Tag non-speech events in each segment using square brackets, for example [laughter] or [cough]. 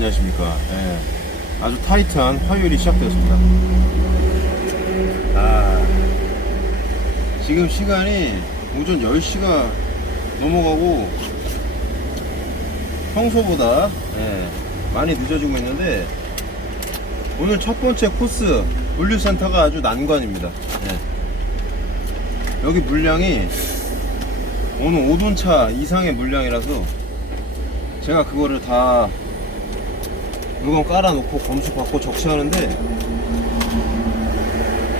안녕하십니까. 예. 아주 타이트한 화요일이 시작되었습니다. 아, 지금 시간이 오전 10시가 넘어가고 평소보다 예, 많이 늦어지고 있는데 오늘 첫 번째 코스 물류센터가 아주 난관입니다. 예. 여기 물량이 오늘 5톤차 이상의 물량이라서 제가 그거를 다 물건 깔아놓고 검수 받고 적시하는데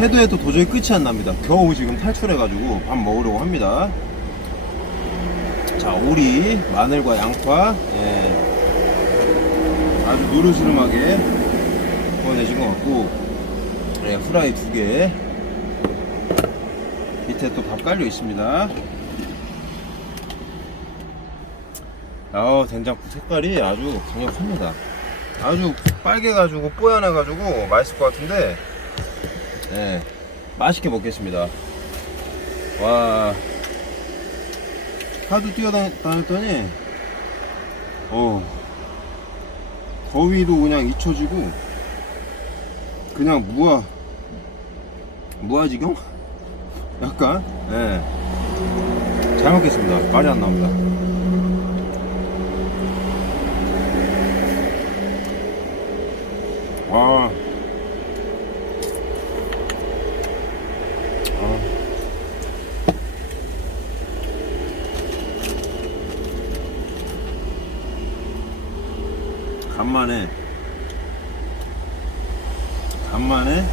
해도 해도 도저히 끝이 안 납니다. 겨우 지금 탈출해가지고 밥 먹으려고 합니다. 자, 오리, 마늘과 양파, 예. 아주 노르스름하게 구워내신 것 같고, 예, 후라이 두 개. 밑에 또 밥 깔려 있습니다. 아 된장국 색깔이 아주 강력합니다. 아주 빨개가지고 뽀얀해가지고 맛있을 것 같은데, 예, 맛있게 먹겠습니다. 와, 하도 뛰어다녔더니, 어, 더위도 그냥 잊혀지고, 그냥 무아, 무아지경? [laughs] 약간, 예, 잘 먹겠습니다. 말이 안 나옵니다. 와. 아. 간만에 간만에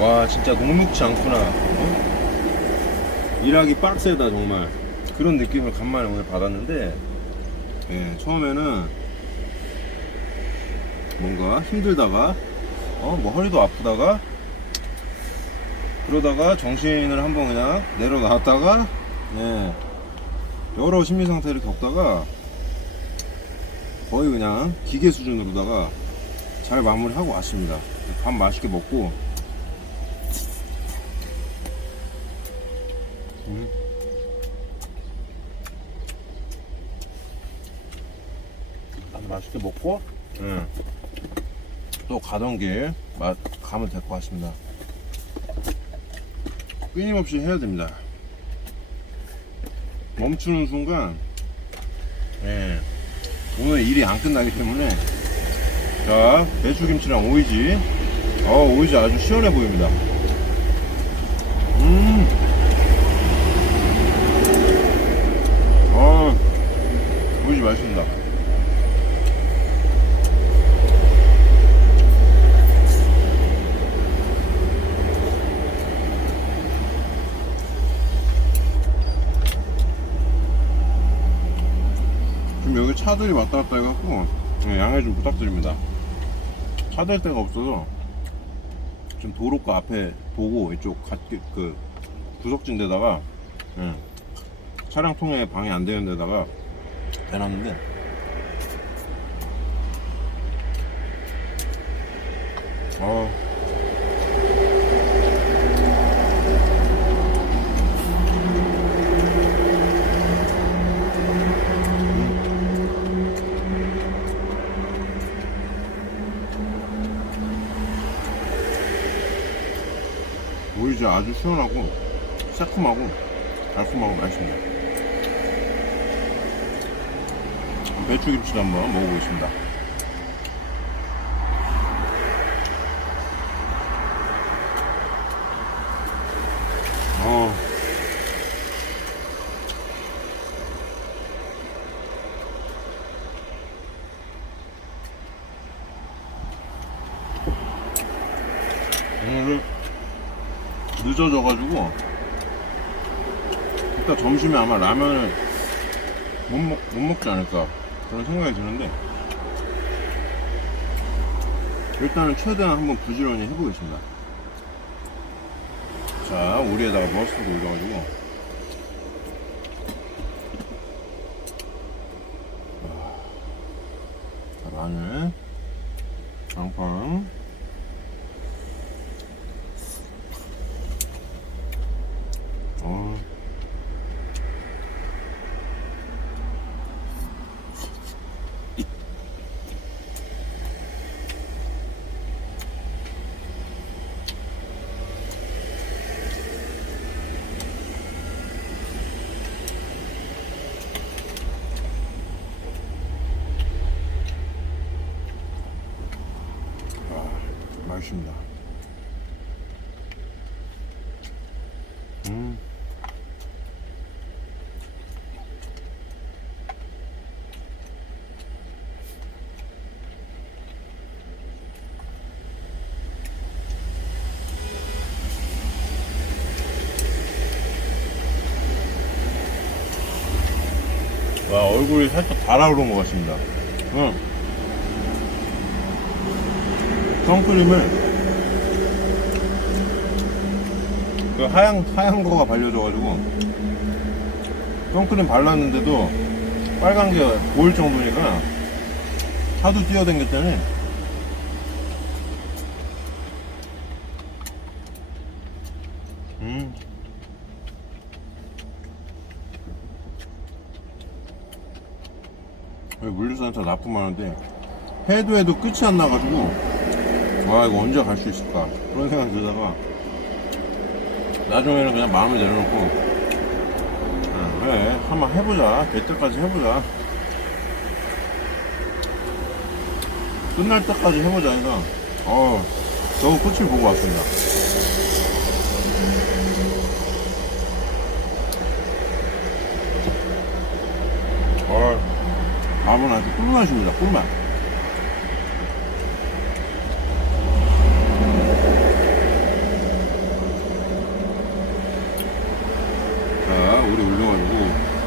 와 진짜 녹록지 않구나 어? 일하기 빡세다 정말 그런 느낌을 간만에 오늘 받았는데 예, 처음에는 뭔가 힘들다가 어 뭐 허리도 아프다가 그러다가 정신을 한번 그냥 내려놨다가 예 여러 심리 상태를 겪다가 거의 그냥 기계 수준으로다가 잘 마무리하고 왔습니다 밥 맛있게 먹고 음. 밥 맛있게 먹고 예. 또 가던 길 마- 가면 될 것 같습니다. 끊임없이 해야 됩니다. 멈추는 순간, 예, 오늘 일이 안 끝나기 때문에, 자, 배추김치랑 오이지, 어, 오이지 아주 시원해 보입니다. 음, 어, 오이지 맛있습니다. 지금 여기 차들이 왔다 갔다 해갖고 예, 양해 좀 부탁드립니다. 차댈 데가 없어서 지금 도로가 앞에 보고 이쪽 그 구석진 데다가 예, 차량 통에 방해 안 되는 데다가 대놨는데 어 아주 시원하고 새콤하고 달콤하고 맛있습니다. 배추김치도 한번 먹어보겠습니다. 어. 오늘 늦어져가지고 이따 점심에 아마 라면을 못, 먹, 못 먹지 않을까 그런 생각이 드는데 일단은 최대한 한번 부지런히 해보겠습니다. 자 오리에다가 머스타드 올려가지고 자, 마늘 양파 어. 맛있습니다. 음. 와 얼굴이 살짝 달아오른 것 같습니다. 응. 선크림을 그 하얀 하얀 거가 발려져가지고 선크림 발랐는데도 빨간 게 보일 정도니까 하도 뛰어댕겼더니 음. 물류센터 납품 하는데 해도 해도 끝이 안 나가지고 와 이거 언제 갈 수 있을까? 그런 생각이 들다가 나중에는 그냥 마음을 내려놓고 아, 그래 한번 해보자. 될 때까지 해보자. 끝날 때까지 해보자 해서 어 겨우 끝을 보고 왔습니다. 어 밥은 아주 꿀맛입니다 꿀맛 자 우리 올려가지고.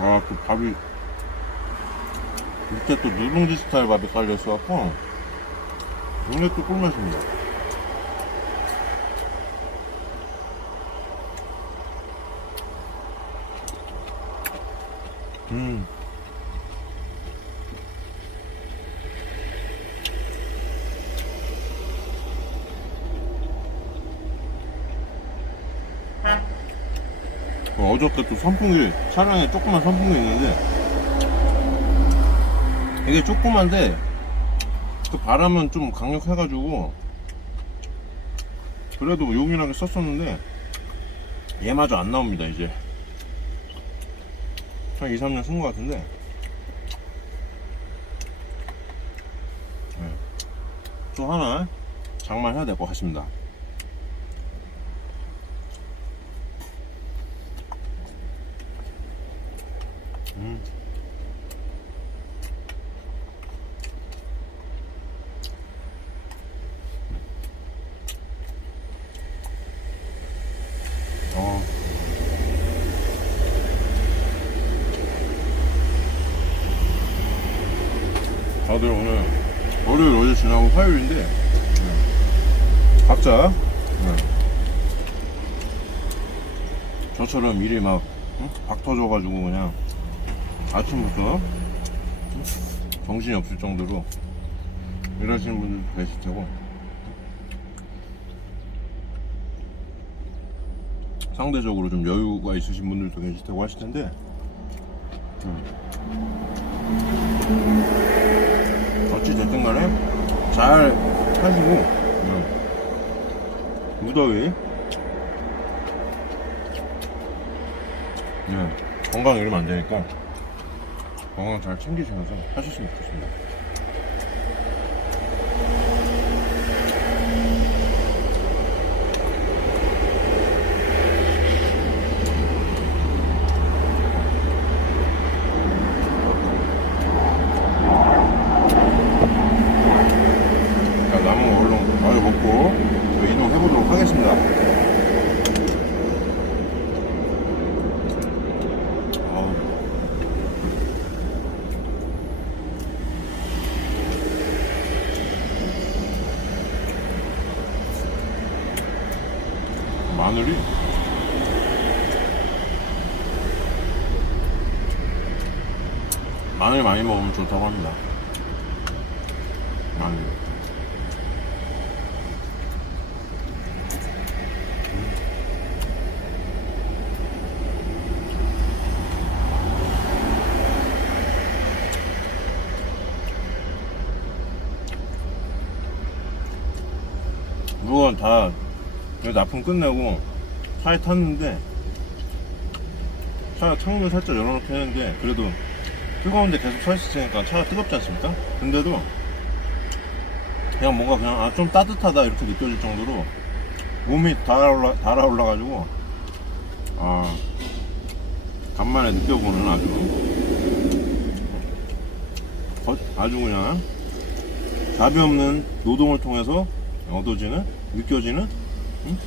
와, 그 밥이. 밑에 또 누룽지 스타일 밥이 깔려 있어갖고 이게 또 꿀맛입니다. 음. 어, 어저께 또 선풍기 차량에 조그만 선풍기 있는데 이게 조그만데 그 바람은 좀 강력해가지고 그래도 용이하게 썼었는데 얘마저 안 나옵니다 이제 한 2, 3년 쓴 것 같은데 네. 또 하나 장만해야 될 것 같습니다 음. 어. 다들 오늘 월요일 어제 지나고 화요일인데 네. 각자 네. 저처럼 일이 막 응? 박 터져가지고 그냥 아침부터 응? 정신이 없을 정도로 일하시는 분들도 계실 테고 상대적으로 좀 여유가 있으신 분들도 계실 테고 하실 텐데 음. 어찌 됐든 간에 잘 하시고 음. 무더위 네, 건강 잃으면 안 되니까 건강 잘 챙기시면서 하셨으면 좋겠습니다. 마늘이 마늘 많이 먹으면 좋다고 합니다. 마늘. 이건 다 여기 납품 끝내고 차에 탔는데 차 창문 살짝 열어놓긴 했는데 그래도 뜨거운데 계속 서 있으니까 차가 뜨겁지 않습니까? 근데도 그냥 뭔가 그냥 아, 좀 따뜻하다 이렇게 느껴질 정도로 몸이 달아올라, 달아올라가지고 아 간만에 느껴보는 아주 거- 아주 그냥 답이 없는 노동을 통해서 얻어지는 느껴지는 응?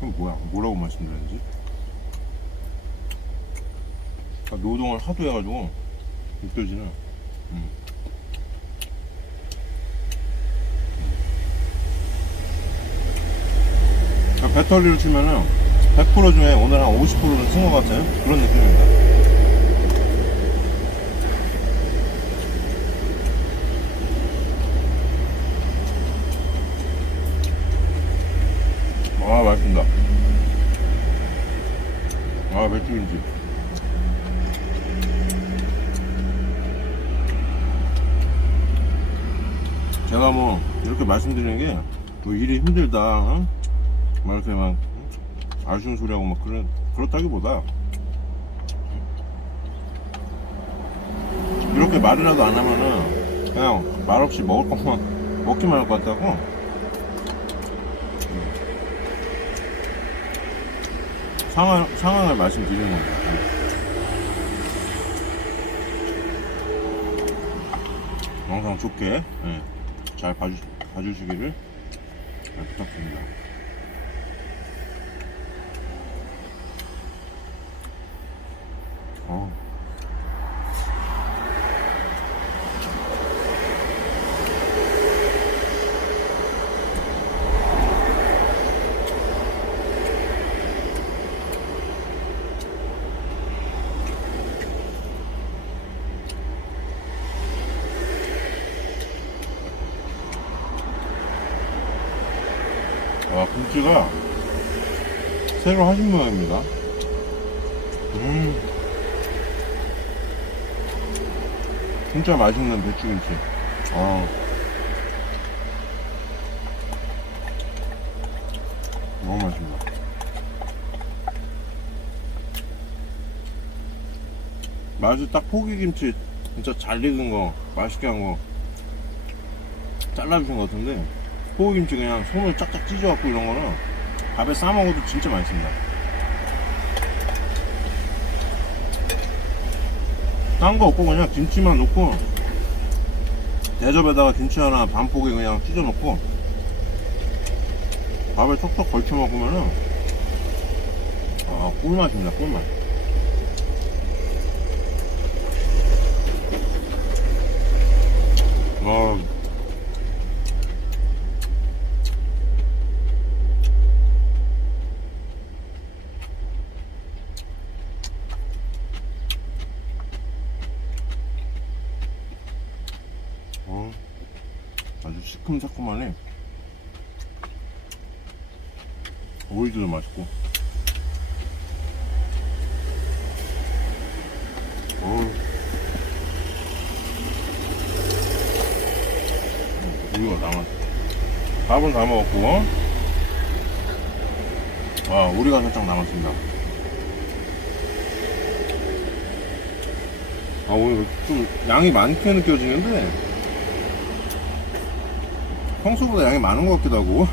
그럼 뭐야 뭐라고 말씀드렸지? 아, 노동을 하도 해가지고 느껴지는 음. 배터리를 치면은 100% 중에 오늘 한 50%는 쓴것 같아요 그런 느낌입니다 아 맛있습니다 아 맥주김치 제가 뭐 이렇게 말씀드리는 게 뭐 일이 힘들다 어? 막 이렇게 막 어? 아쉬운 소리하고 막 그런 그렇다기보다 이렇게 말이라도 안 하면은 그냥 말없이 먹을 것만 먹기만 할 것 같다고 상황, 상황을 말씀드리는 겁니다. 영상 좋게 예, 잘 봐주, 봐주시기를 잘 부탁드립니다. 와, 김치가 새로 하신 모양입니다. 음. 진짜 맛있는 배추김치. 아. 너무 맛있습니다. 맛이 딱 포기김치 진짜 잘 익은 거, 맛있게 한 거 잘라주신 것 같은데 포기김치 그냥 손을 짝짝 찢어갖고 이런 거는 밥에 싸 먹어도 진짜 맛있습니다. 딴 거 없고 그냥 김치만 넣고 대접에다가 김치 하나 반 포기 그냥 찢어 넣고 밥에 톡톡 걸쳐 먹으면은 아 꿀맛입니다 꿀맛. 아 어, 아주 시큼새콤하네. 오이도 맛있고. 어. 우유가 남았어. 밥은 다 먹었고. 와, 오리가 살짝 남았습니다. 아, 오늘 좀 양이 많게 느껴지는데, 평소보다 양이 많은 것 같기도 하고.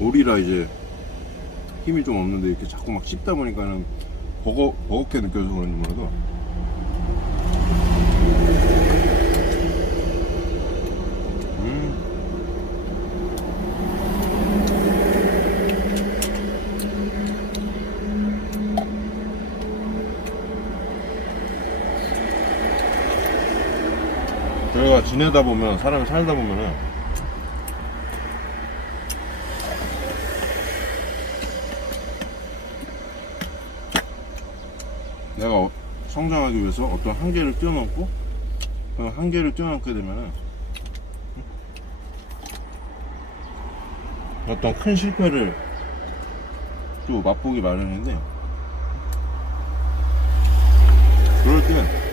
오리라 이제 힘이 좀 없는데 이렇게 자꾸 막 씹다 보니까는 버거, 버겁게 느껴져서 그런지 몰라도 저희가 지내다 보면 사람이 살다 보면은 내가 어- 성장하기 위해서 어떤 한계를 뛰어넘고 그 한계를 뛰어넘게 되면은 어떤 큰 실패를 또 맛보기 마련인데 그럴 때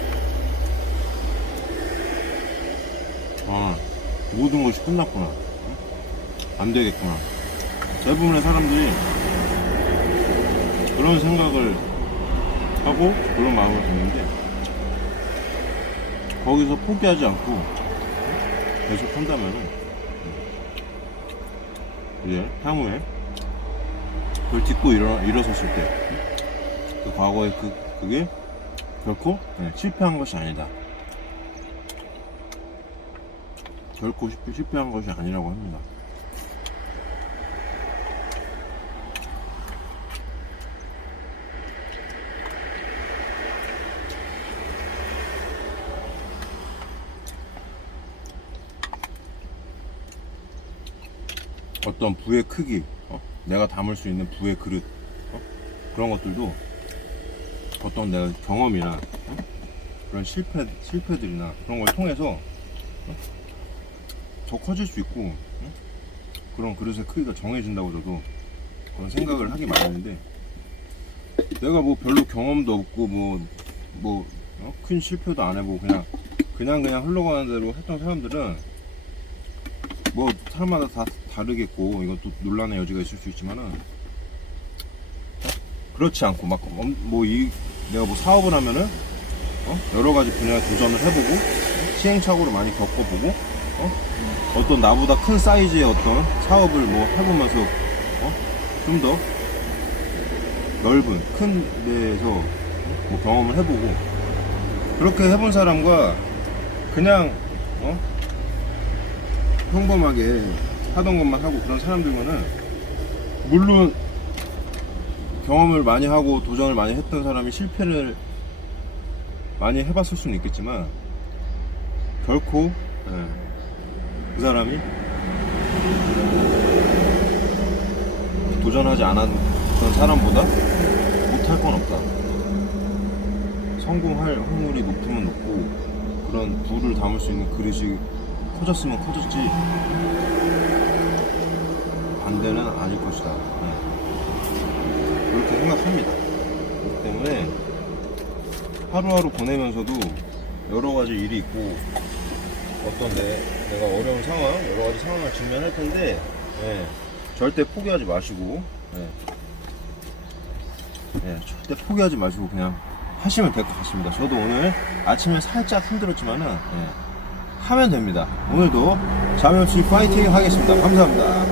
아, 모든 것이 끝났구나. 응? 안 되겠구나. 대부분의 사람들이 그런 생각을 하고 그런 마음을 갖는데 거기서 포기하지 않고 계속 한다면은 이제 향후에 그걸 딛고 일어, 일어섰을 때 그 과거의 그, 그게 결코 네, 실패한 것이 아니다. 결코 실패, 실패한 것이 아니라고 합니다. 어떤 부의 크기, 어? 내가 담을 수 있는 부의 그릇, 어? 그런 것들도 어떤 내가 경험이나 어? 그런 실패, 실패들이나 그런 걸 통해서 어? 더 커질 수 있고 어? 그런 그릇의 크기가 정해진다고 저도 그런 생각을 하기 마련인데 내가 뭐 별로 경험도 없고 뭐뭐큰 실패도 안 해보고 그냥 그냥 그냥 흘러가는 대로 했던 사람들은 뭐 사람마다 다 다르겠고 이것도 논란의 여지가 있을 수 있지만은 그렇지 않고 막 뭐 이 내가 뭐 사업을 하면은 어? 여러 가지 분야에 도전을 해보고 시행착오를 많이 겪어보고 어? 어떤 나보다 큰 사이즈의 어떤 사업을 뭐 해보면서 어? 좀 더 넓은 큰 데에서 어? 뭐 경험을 해보고 그렇게 해본 사람과 그냥 어? 평범하게 하던 것만 하고 그런 사람들과는 물론 경험을 많이 하고 도전을 많이 했던 사람이 실패를 많이 해봤을 수는 있겠지만 결코 예, 그 사람이 도전하지 않았던 사람보다 못할 건 없다. 성공할 확률이 높으면 높고 그런 부를 담을 수 있는 그릇이 커졌으면 커졌지 반대는 아닐 것이다. 네. 그렇게 생각합니다. 그렇기 때문에 하루하루 보내면서도 여러 가지 일이 있고 어떤 내, 내가 어려운 상황, 여러 가지 상황을 직면할 텐데 예, 절대 포기하지 마시고 예, 예, 절대 포기하지 마시고 그냥 하시면 될 것 같습니다. 저도 오늘 아침에 살짝 힘들었지만은 예, 하면 됩니다. 오늘도 없이 파이팅 하겠습니다. 감사합니다.